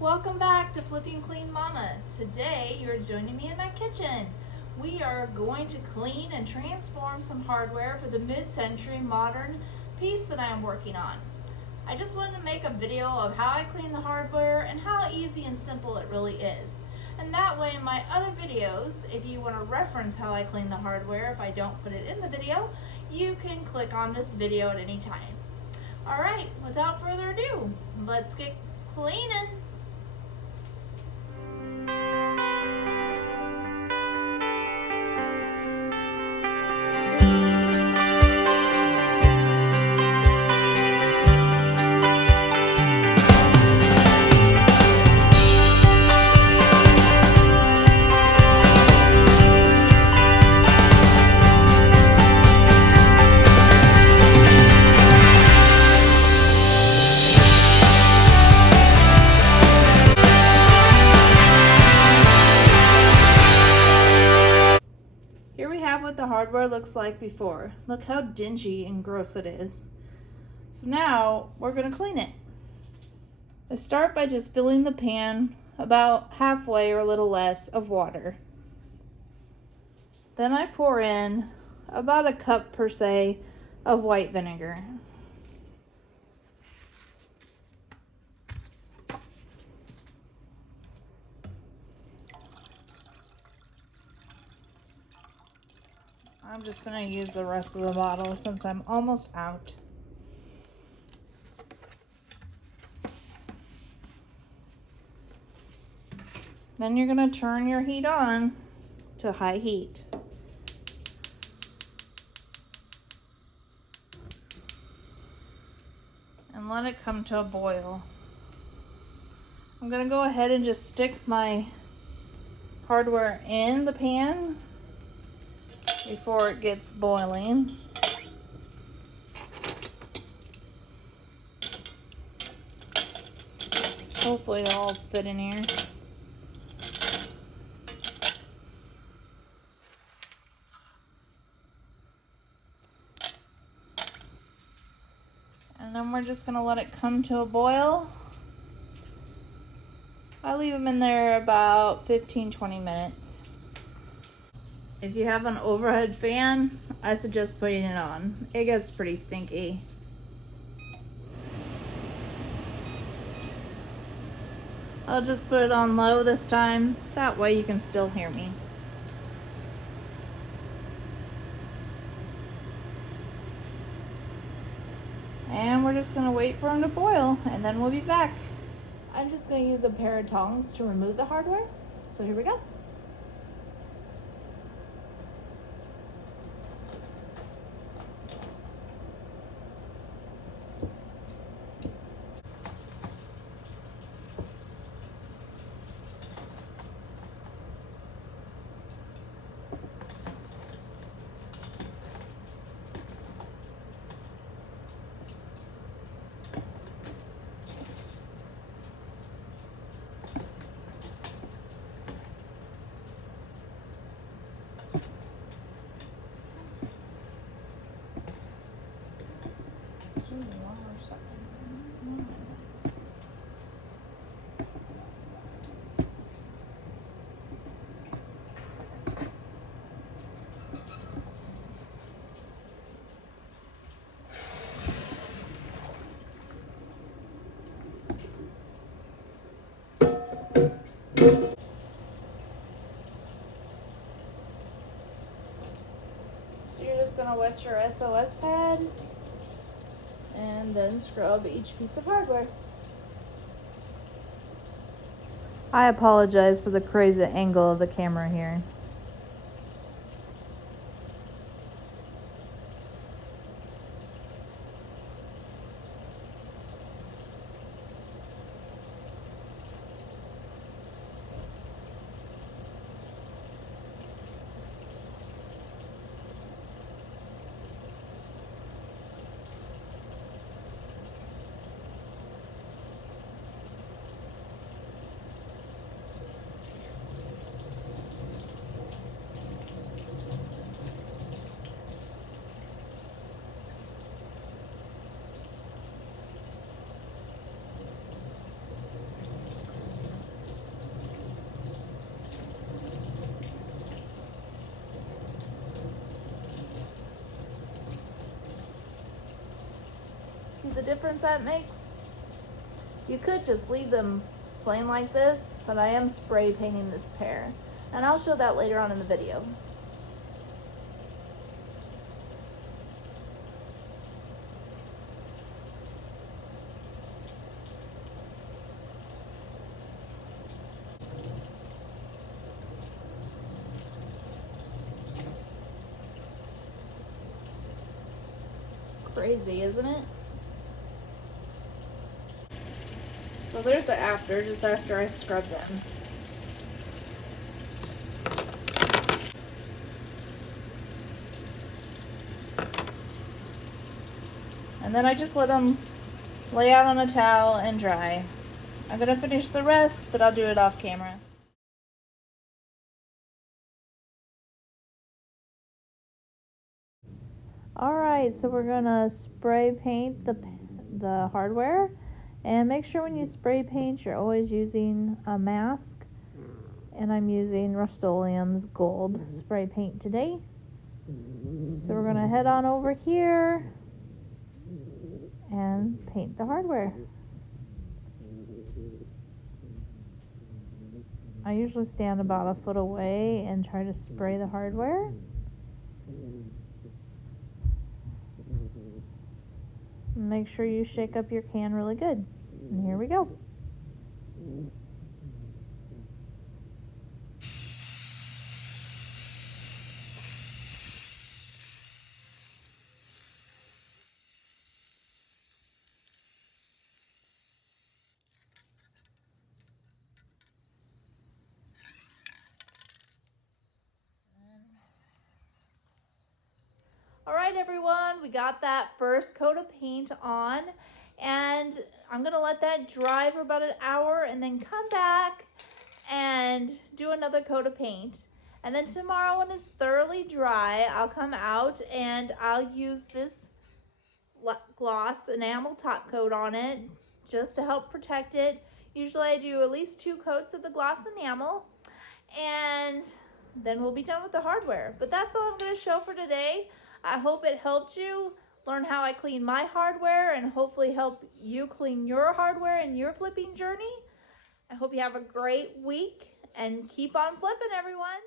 Welcome back to Flipping Clean Mama. Today you're joining me in my kitchen. We are going to clean and transform some hardware for the mid-century modern piece that I am working on. I just wanted to make a video of how I clean the hardware and how easy and simple it really is. And that way in my other videos, if you want to reference how I clean the hardware, if I don't put it in the video, you can click on this video at any time. Alright, without further ado, let's get cleaning. Here we have what the hardware looks like before. Look how dingy and gross it is. So now we're going to clean it. I start by just filling the pan about halfway or a little less of water. Then I pour in about a cup per se of white vinegar. I'm just going to use the rest of the bottle since I'm almost out. Then you're going to turn your heat on to high heat. And let it come to a boil. I'm going to go ahead and just stick my hardware in the pan before it gets boiling. Hopefully they'll all fit in here. And then we're just going to let it come to a boil. I leave them in there about 15-20 minutes. If you have an overhead fan, I suggest putting it on. It gets pretty stinky. I'll just put it on low this time. That way you can still hear me. And we're just gonna wait for them to boil and then we'll be back. I'm just gonna use a pair of tongs to remove the hardware. So here we go. So you're just gonna wet your SOS pad and then scrub each piece of hardware. I apologize for the crazy angle of the camera here. the difference that makes? You could just leave them plain like this, but I am spray painting this pair. And I'll show that later on in the video. Crazy, isn't it? So there's the after, just after I scrub them. And then I just let them lay out on a towel and dry. I'm gonna finish the rest, but I'll do it off camera. Alright, so we're gonna spray paint the hardware. And make sure when you spray paint, you're always using a mask. And I'm using Rust-Oleum's Gold spray paint today. So we're gonna head on over here and paint the hardware. I usually stand about a foot away and try to spray the hardware. Make sure you shake up your can really good. And here we go. All right, everyone, we got that first coat of paint on, and I'm gonna let that dry for about an hour and then come back and do another coat of paint. And then tomorrow, when it's thoroughly dry, I'll come out and I'll use this gloss enamel top coat on it just to help protect it. Usually I do at least 2 coats of the gloss enamel, and then we'll be done with the hardware. But that's all I'm going to show for today. I hope it helped you learn how I clean my hardware and hopefully help you clean your hardware in your flipping journey. I hope you have a great week and keep on flipping, everyone.